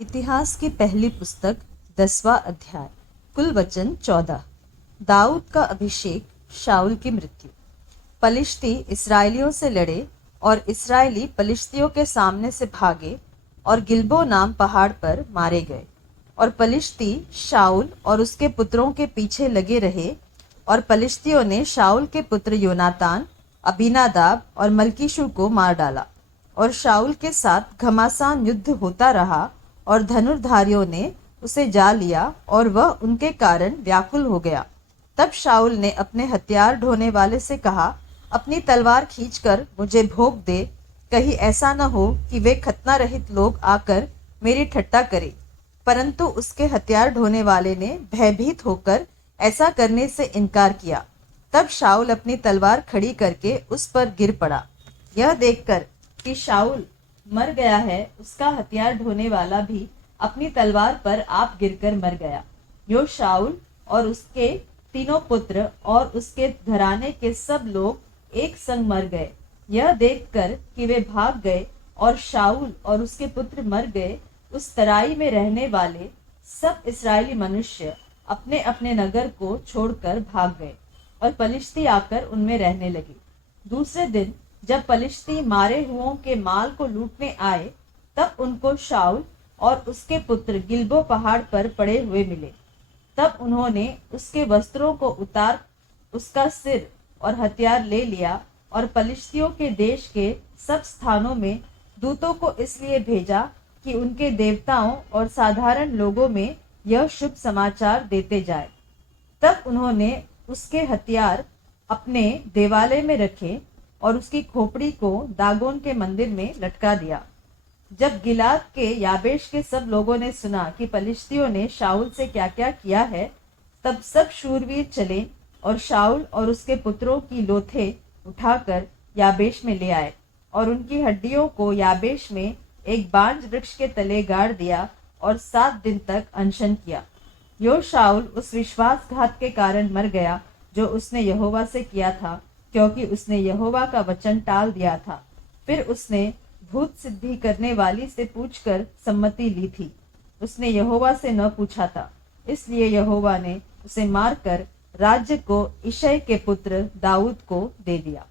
इतिहास की पहली पुस्तक 10वां अध्याय। कुल वचन 14। दाऊद का अभिषेक, शाऊल की मृत्यु। पलिश्ती इसराइलियों से लड़े और इसराइली पलिश्तियों के सामने से भागे और गिलबो नाम पहाड़ पर मारे गए। और पलिश्ती शाऊल और उसके पुत्रों के पीछे लगे रहे। और पलिश्तियों ने शाऊल के पुत्र योनातान, अबीनादाब और मल्कीशू को मार डाला। और शाऊल के साथ घमासान युद्ध होता रहा और धनुर्धारियों ने उसे जा लिया और वह उनके कारण व्याकुल हो गया। तब शाऊल ने अपने हथियार ढोने वाले से कहा, अपनी तलवार खींचकर मुझे भोंक दे, कहीं ऐसा न हो कि वे खतना रहित लोग आकर मेरी ठट्टा करें। परंतु उसके हथियार ढोने वाले ने भयभीत होकर ऐसा करने से इनकार किया। तब शाऊल अपनी तलवार खड़ी करके उस पर गिर पड़ा। यह देखकर कि शाऊल मर गया है, उसका हथियार ढोने वाला भी अपनी तलवार पर आप गिरकर मर गया। यो शाऊल और उसके तीनों पुत्र और उसके घराने के सब लोग एक संग मर गए। यह देखकर कि वे भाग गए और शाऊल और उसके पुत्र मर गए, उस तराई में रहने वाले सब इस्राएली मनुष्य अपने अपने नगर को छोड़कर भाग गए और पलिश्ती आकर उनमें रहने लगे। दूसरे दिन जब पलिश्ती मारे हुओं के माल को लूटने आए, तब उनको शाऊल और उसके पुत्र गिलबो पहाड़ पर पड़े हुए मिले। तब उन्होंने उसके वस्त्रों को उतार उसका सिर और हथियार ले लिया और पलिश्तियों के देश के सब स्थानों में दूतों को इसलिए भेजा कि उनके देवताओं और साधारण लोगों में यह शुभ समाचार देते जाए। तब उन्होंने उसके हथियार अपने देवालय में रखे और उसकी खोपड़ी को दागोन के मंदिर में लटका दिया। जब गिलाद के याबेश के सब लोगों ने सुना कि पलिश्तियों ने शाऊल से क्या क्या किया है, तब सब शूरवीर चले और शाऊल और उसके पुत्रों की लोथें उठाकर याबेश में ले आए और उनकी हड्डियों को याबेश में एक बांज वृक्ष के तले गाड़ दिया और 7 दिन तक अनशन किया। यो शाऊल उस विश्वासघात के कारण मर गया जो उसने यहोवा से किया था, क्योंकि उसने यहोवा का वचन टाल दिया था। फिर उसने भूत सिद्धि करने वाली से पूछकर सम्मति ली थी। उसने यहोवा से न पूछा था, इसलिए यहोवा ने उसे मारकर राज्य को इशै के पुत्र दाऊद को दे दिया।